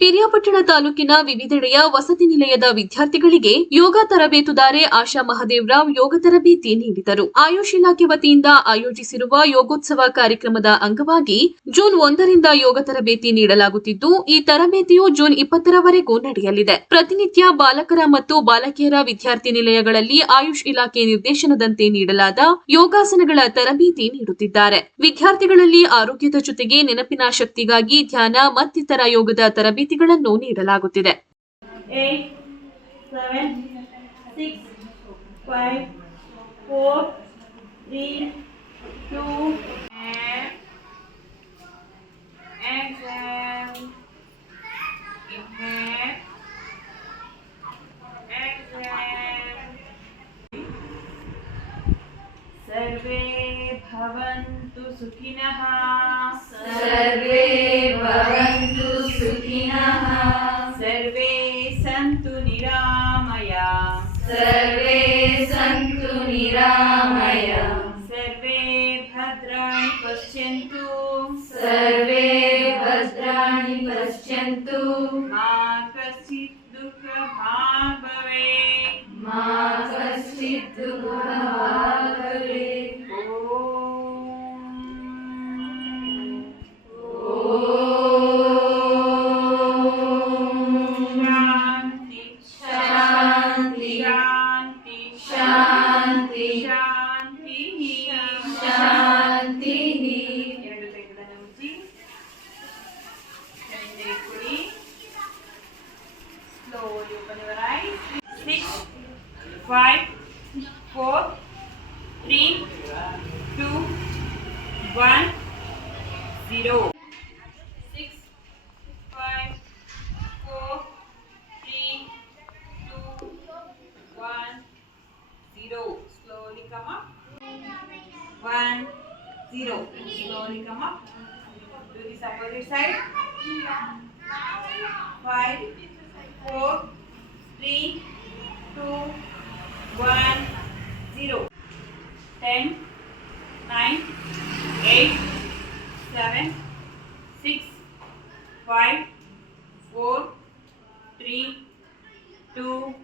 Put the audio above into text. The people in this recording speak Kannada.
ಪಿರಿಯಾಪಟ್ಟಣ ತಾಲೂಕಿನ ವಿವಿಧೆಡೆಯ ವಸತಿ ನಿಲಯದ ವಿದ್ಯಾರ್ಥಿಗಳಿಗೆ ಯೋಗ ತರಬೇತುದಾರೆ ಆಶಾ ಮಹದೇವರಾವ್ ಯೋಗ ತರಬೇತಿ ನೀಡಿದರು. ಆಯುಷ್ ಇಲಾಖೆ ವತಿಯಿಂದ ಆಯೋಜಿಸಿರುವ ಯೋಗೋತ್ಸವ ಕಾರ್ಯಕ್ರಮದ ಅಂಗವಾಗಿ ಜೂನ್ ಒಂದರಿಂದ ಯೋಗ ತರಬೇತಿ ನೀಡಲಾಗುತ್ತಿದ್ದು, ಈ ತರಬೇತಿಯು ಜೂನ್ ಇಪ್ಪತ್ತರವರೆಗೂ ನಡೆಯಲಿದೆ. ಪ್ರತಿನಿತ್ಯ ಬಾಲಕರ ಮತ್ತು ಬಾಲಕಿಯರ ವಿದ್ಯಾರ್ಥಿ ನಿಲಯಗಳಲ್ಲಿ ಆಯುಷ್ ಇಲಾಖೆ ನಿರ್ದೇಶನದಂತೆ ನೀಡಲಾದ ಯೋಗಾಸನಗಳ ತರಬೇತಿ ನೀಡುತ್ತಿದ್ದಾರೆ. ವಿದ್ಯಾರ್ಥಿಗಳಲ್ಲಿ ಆರೋಗ್ಯದ ಜೊತೆಗೆ ನೆನಪಿನ ಶಕ್ತಿಗಾಗಿ ಧ್ಯಾನ ಮತ್ತಿತರ ಯೋಗದ ತರಬೇತಿಗಳನ್ನು ನೀಡಲಾಗುತ್ತಿದೆ eight, seven, six, five, four, three, two, and exhale. Inhale. Exhale. सर्वे भवन्तु सुखिनः सर्वे भवन्तु भद्राणि पश्यन्तु। सर्वे भद्राणि पश्यन्तु। मा कश्चित् दुःखभाग् भवेत् मा कश्चित् दुःखभाग् भवेत् ॐ। शान्ति। शान्ति। शान्ति। Five four three two one zero. Six five four three two one zero. Slowly come up. One zero. Slowly come up. Do this opposite side. Five four three two one zero. Ten nine eight seven six five four three two